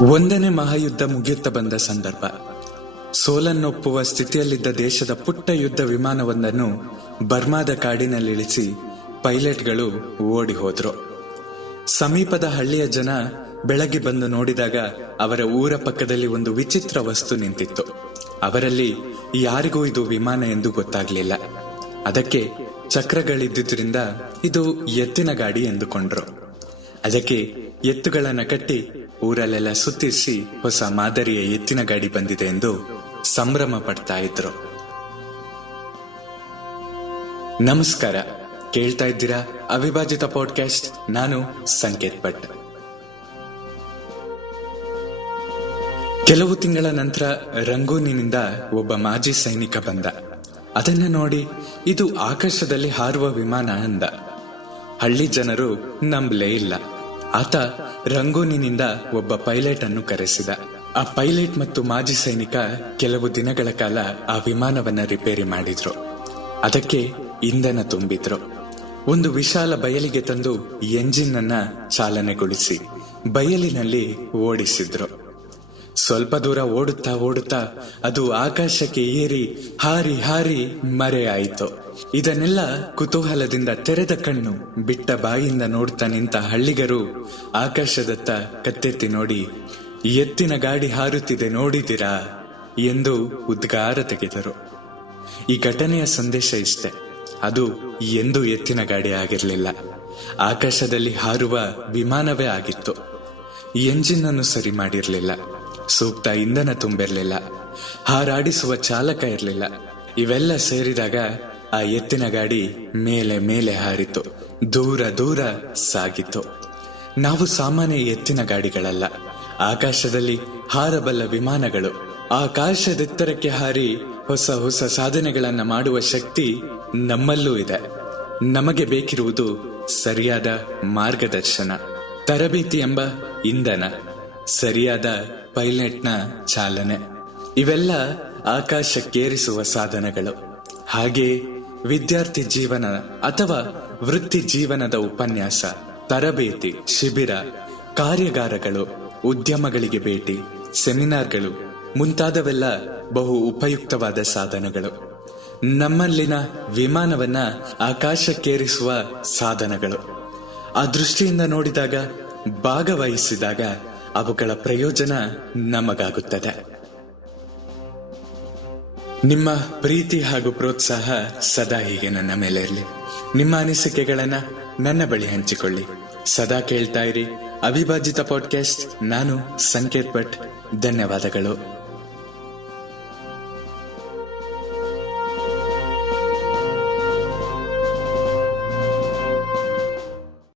ಒಂದನೇ ಮಹಾಯುದ್ಧ ಮುಗಿಯುತ್ತಾ ಬಂದ ಸಂದರ್ಭ. ಸೋಲನ್ನೊಪ್ಪುವ ಸ್ಥಿತಿಯಲ್ಲಿದ್ದ ದೇಶದ ಪುಟ್ಟ ಯುದ್ಧ ವಿಮಾನವೊಂದನ್ನು ಬರ್ಮಾದ ಕಾಡಿನಲ್ಲಿಳಿಸಿ ಪೈಲಟ್ಗಳು ಓಡಿ ಹೋದ್ರು. ಸಮೀಪದ ಹಳ್ಳಿಯ ಜನ ಬೆಳಗ್ಗೆ ಬಂದು ನೋಡಿದಾಗ ಅವರ ಊರ ಪಕ್ಕದಲ್ಲಿ ಒಂದು ವಿಚಿತ್ರ ವಸ್ತು ನಿಂತಿತ್ತು. ಅವರಲ್ಲಿ ಯಾರಿಗೂ ಇದು ವಿಮಾನ ಎಂದು ಗೊತ್ತಾಗ್ಲಿಲ್ಲ. ಅದಕ್ಕೆ ಚಕ್ರಗಳಿದ್ದುದರಿಂದ ಇದು ಎತ್ತಿನ ಗಾಡಿ ಎಂದುಕೊಂಡ್ರು. ಅದಕ್ಕೆ ಎತ್ತುಗಳನ್ನ ಕಟ್ಟಿ ಊರಲ್ಲೆಲ್ಲ ಸುತ್ತಿಸಿ ಹೊಸ ಮಾದರಿಯ ಎತ್ತಿನ ಗಾಡಿ ಬಂದಿದೆ ಎಂದು ಸಂಭ್ರಮ ಪಡ್ತಾ ಇದ್ರು. ನಮಸ್ಕಾರ, ಕೇಳ್ತಾ ಇದ್ದೀರಾ ಅವಿಭಾಜಿತ ಪಾಡ್ಕಾಸ್ಟ್. ನಾನು ಸಂಕೇತ್ ಭಟ್. ಕೆಲವು ತಿಂಗಳ ನಂತರ ರಂಗೂನಿನಿಂದ ಒಬ್ಬ ಮಾಜಿ ಸೈನಿಕ ಬಂದ. ಅದನ್ನ ನೋಡಿ ಇದು ಆಕಾಶದಲ್ಲಿ ಹಾರುವ ವಿಮಾನ ಅಂದ. ಹಳ್ಳಿ ಜನರು ನಂಬಲೇ ಇಲ್ಲ. ಆತ ರಂಗೂನಿನಿಂದ ಒಬ್ಬ ಪೈಲಟ್ ಅನ್ನು ಕರೆಸಿದ. ಆ ಪೈಲಟ್ ಮತ್ತು ಮಾಜಿ ಸೈನಿಕ ಕೆಲವು ದಿನಗಳ ಕಾಲ ಆ ವಿಮಾನವನ್ನ ರಿಪೇರಿ ಮಾಡಿದ್ರು. ಅದಕ್ಕೆ ಇಂಧನ ತುಂಬಿದ್ರು. ಒಂದು ವಿಶಾಲ ಬಯಲಿಗೆ ತಂದು ಎಂಜಿನ್ ಅನ್ನ ಚಾಲನೆಗೊಳಿಸಿ ಬಯಲಿನಲ್ಲಿ ಓಡಿಸಿದ್ರು. ಸ್ವಲ್ಪ ದೂರ ಓಡುತ್ತಾ ಓಡುತ್ತಾ ಅದು ಆಕಾಶಕ್ಕೆ ಏರಿ ಹಾರಿ ಹಾರಿ ಮರೆಯಾಯಿತು. ಇದನ್ನೆಲ್ಲ ಕುತೂಹಲದಿಂದ ತೆರೆದ ಕಣ್ಣು ಬಿಟ್ಟ ಬಾಯಿಂದ ನೋಡ್ತಾ ನಿಂತ ಹಳ್ಳಿಗರು ಆಕಾಶದತ್ತ ಕತ್ತೆತ್ತಿ ನೋಡಿ, ಎತ್ತಿನ ಗಾಡಿ ಹಾರುತ್ತಿದೆ ನೋಡಿದಿರಾ ಎಂದು ಉದ್ಗಾರ ತೆಗೆದರು. ಈ ಘಟನೆಯ ಸಂದೇಶ ಇಷ್ಟೆ, ಅದು ಎಂದೂ ಎತ್ತಿನ ಗಾಡಿ ಆಗಿರಲಿಲ್ಲ, ಆಕಾಶದಲ್ಲಿ ಹಾರುವ ವಿಮಾನವೇ ಆಗಿತ್ತು. ಎಂಜಿನ್ ಅನ್ನು ಸರಿ ಮಾಡಿರ್ಲಿಲ್ಲ, ಸೂಕ್ತ ಇಂಧನ ತುಂಬಿರ್ಲಿಲ್ಲ, ಹಾರಾಡಿಸುವ ಚಾಲಕ ಇರಲಿಲ್ಲ. ಇವೆಲ್ಲ ಸೇರಿದಾಗ ಆ ಎತ್ತಿನ ಗಾಡಿ ಮೇಲೆ ಮೇಲೆ ಹಾರಿತು, ದೂರ ದೂರ ಸಾಗಿತು. ನಾವು ಸಾಮಾನ್ಯ ಎತ್ತಿನ ಗಾಡಿಗಳಲ್ಲ, ಆಕಾಶದಲ್ಲಿ ಹಾರಬಲ್ಲ ವಿಮಾನಗಳು. ಆಕಾಶದೆತ್ತರಕ್ಕೆ ಹಾರಿ ಹೊಸ ಹೊಸ ಸಾಧನೆಗಳನ್ನ ಮಾಡುವ ಶಕ್ತಿ ನಮ್ಮಲ್ಲೂ ಇದೆ. ನಮಗೆ ಬೇಕಿರುವುದು ಸರಿಯಾದ ಮಾರ್ಗದರ್ಶನ, ತರಬೇತಿ ಎಂಬ ಇಂಧನ, ಸರಿಯಾದ ಪೈಲಟ್ನ ಚಾಲನೆ. ಇವೆಲ್ಲ ಆಕಾಶಕ್ಕೇರಿಸುವ ಸಾಧನಗಳು. ಹಾಗೆ ವಿದ್ಯಾರ್ಥಿ ಜೀವನ ಅಥವಾ ವೃತ್ತಿ ಜೀವನದ ಉಪನ್ಯಾಸ, ತರಬೇತಿ, ಶಿಬಿರ, ಕಾರ್ಯಾಗಾರಗಳು, ಉದ್ಯಮಗಳಿಗೆ ಭೇಟಿ, ಸೆಮಿನಾರ್ಗಳು ಮುಂತಾದವೆಲ್ಲ ಬಹು ಉಪಯುಕ್ತವಾದ ಸಾಧನಗಳು. ನಮ್ಮಲ್ಲಿನ ವಿಮಾನವನ್ನ ಆಕಾಶಕ್ಕೇರಿಸುವ ಸಾಧನಗಳು. ಆ ದೃಷ್ಟಿಯಿಂದ ನೋಡಿದಾಗ, ಭಾಗವಹಿಸಿದಾಗ ಅವುಗಳ ಪ್ರಯೋಜನ ನಮಗಾಗುತ್ತದೆ. ನಿಮ್ಮ ಪ್ರೀತಿ ಹಾಗೂ ಪ್ರೋತ್ಸಾಹ ಸದಾ ಹೀಗೆ ನನ್ನ ಮೇಲೆ ಇರಲಿ. ನಿಮ್ಮ ಅನಿಸಿಕೆಗಳನ್ನ ನನ್ನ ಬಳಿ ಹಂಚಿಕೊಳ್ಳಿ. ಸದಾ ಕೇಳ್ತಾ ಇರಿ ಅವಿಭಾಜಿತ ಪಾಡ್ಕಾಸ್ಟ್. ನಾನು ಸಂಕೇತ್ ಭಟ್. ಧನ್ಯವಾದಗಳು.